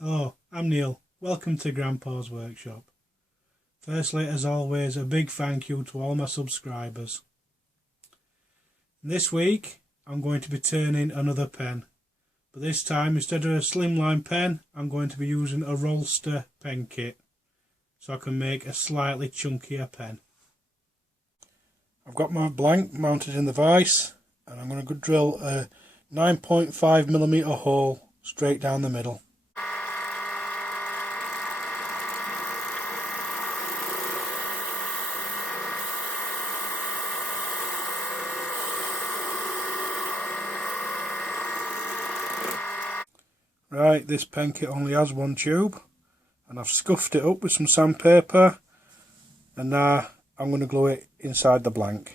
Hello, I'm Neil. Welcome to Grandpa's Workshop. Firstly, as always, a big thank you to all my subscribers. This week, I'm going to be turning another pen. But this time, instead of a slimline pen, I'm going to be using a Rollester pen kit, so I can make a slightly chunkier pen. I've got my blank mounted in the vise, and I'm going to drill a 9.5mm hole straight down the middle. Right, this pen kit only has one tube, and I've scuffed it up with some sandpaper, and now I'm going to glue it inside the blank.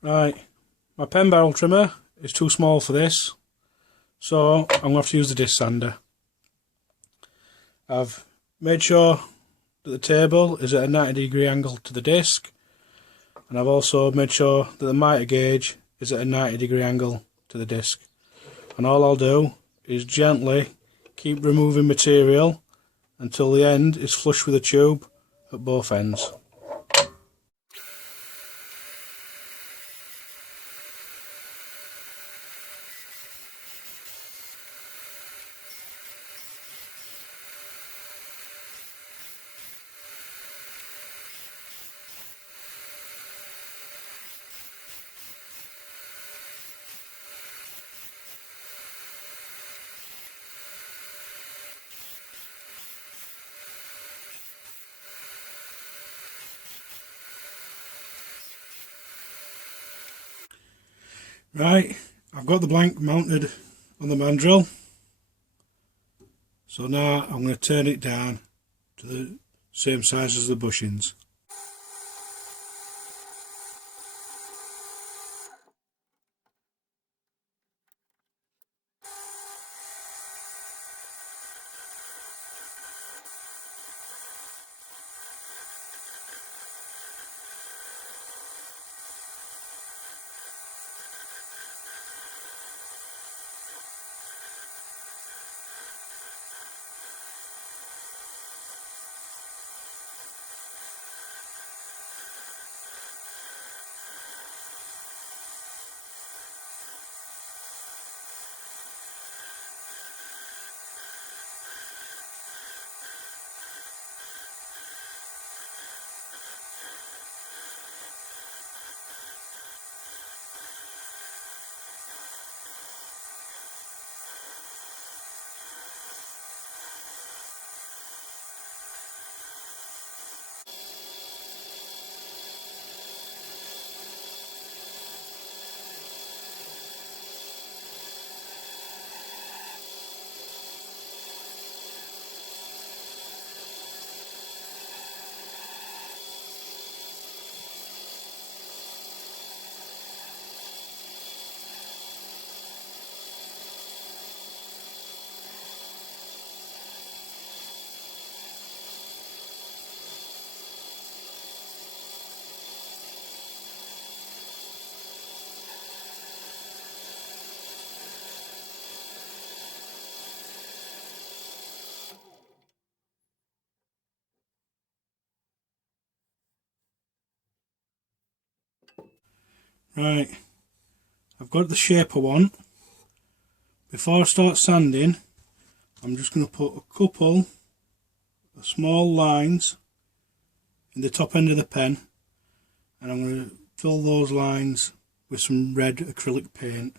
Right, my pen barrel trimmer is too small for this, so I'm going to have to use the disc sander. I've made sure that the table is at a 90-degree angle to the disc, and I've also made sure that the mitre gauge is at a 90-degree angle to the disc. And all I'll do is gently keep removing material until the end is flush with the tube at both ends. Right, I've got the blank mounted on the mandrel, so now I'm going to turn it down to the same size as the bushings. Right, I've got the shape I want. Before I start sanding, I'm just going to put a couple of small lines in the top end of the pen, and I'm going to fill those lines with some red acrylic paint.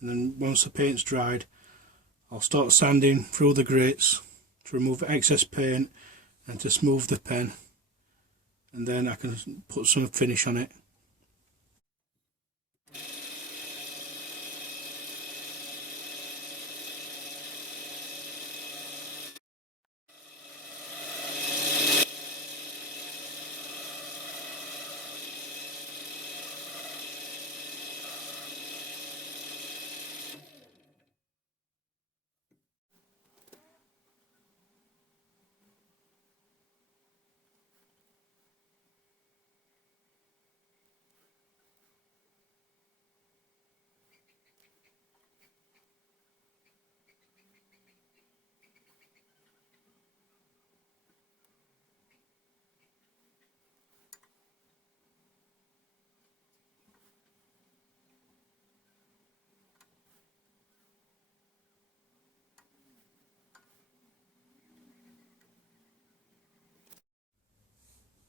And then once the paint's dried, I'll start sanding through the grits to remove excess paint and to smooth the pen, and then I can put some finish on it.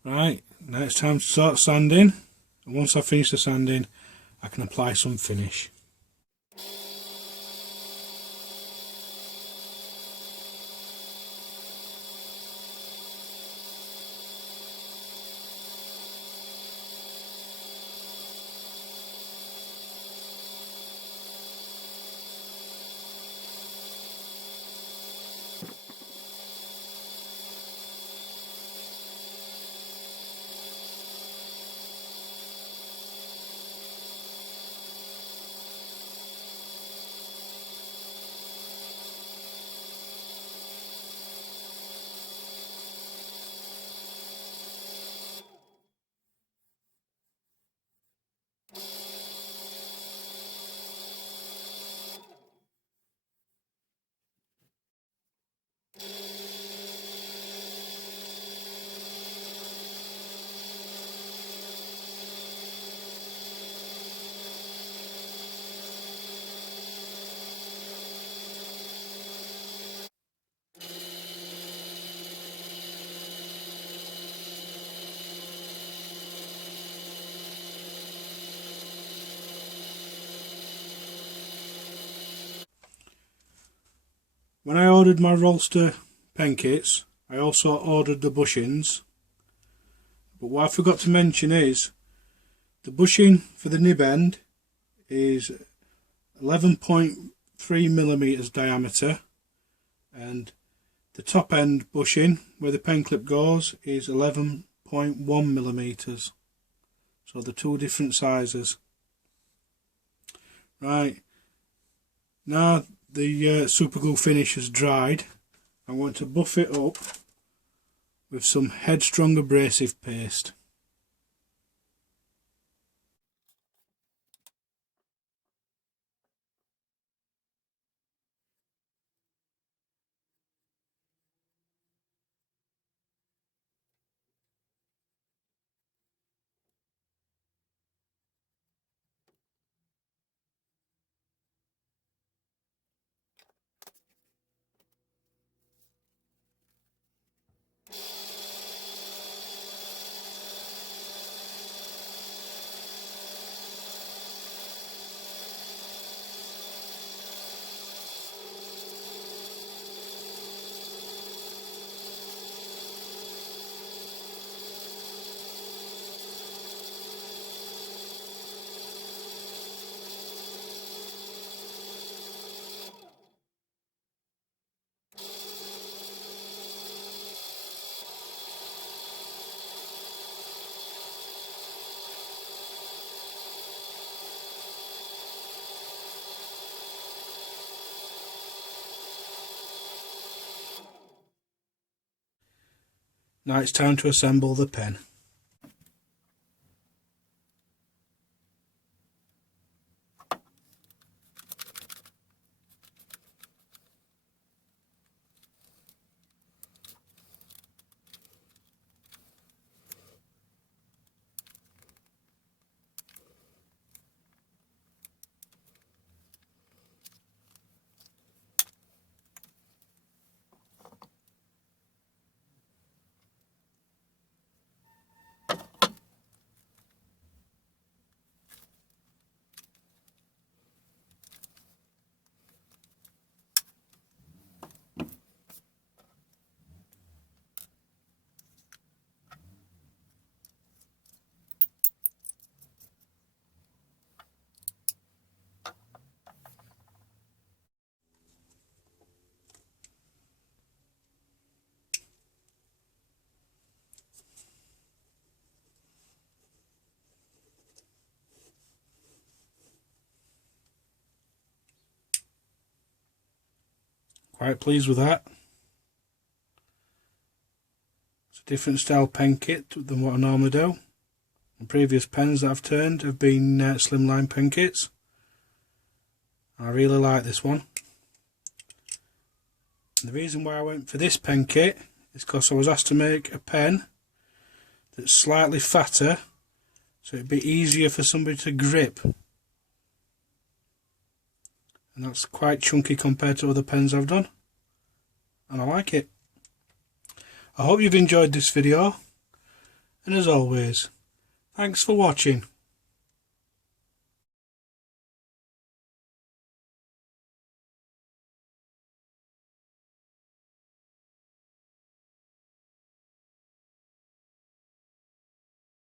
Right, now it's time to start sanding, and once I finish the sanding I can apply some finish. When I ordered my Rollester pen kits, I also ordered the bushings, but what I forgot to mention is the bushing for the nib end is 11.3mm diameter, and the top end bushing where the pen clip goes is 11.1mm, so the two different sizes. Right, now the super glue finish has dried, I'm going to buff it up with some Headstrong abrasive paste. Now it's time to assemble the pen. Quite pleased with that. It's a different style pen kit than what I normally do. The previous pens that I've turned have been slimline pen kits. I really like this one. And the reason why I went for this pen kit is because I was asked to make a pen that's slightly fatter, so it'd be easier for somebody to grip. And that's quite chunky compared to other pens I've done, and I like it. I hope you've enjoyed this video. And as always, thanks for watching.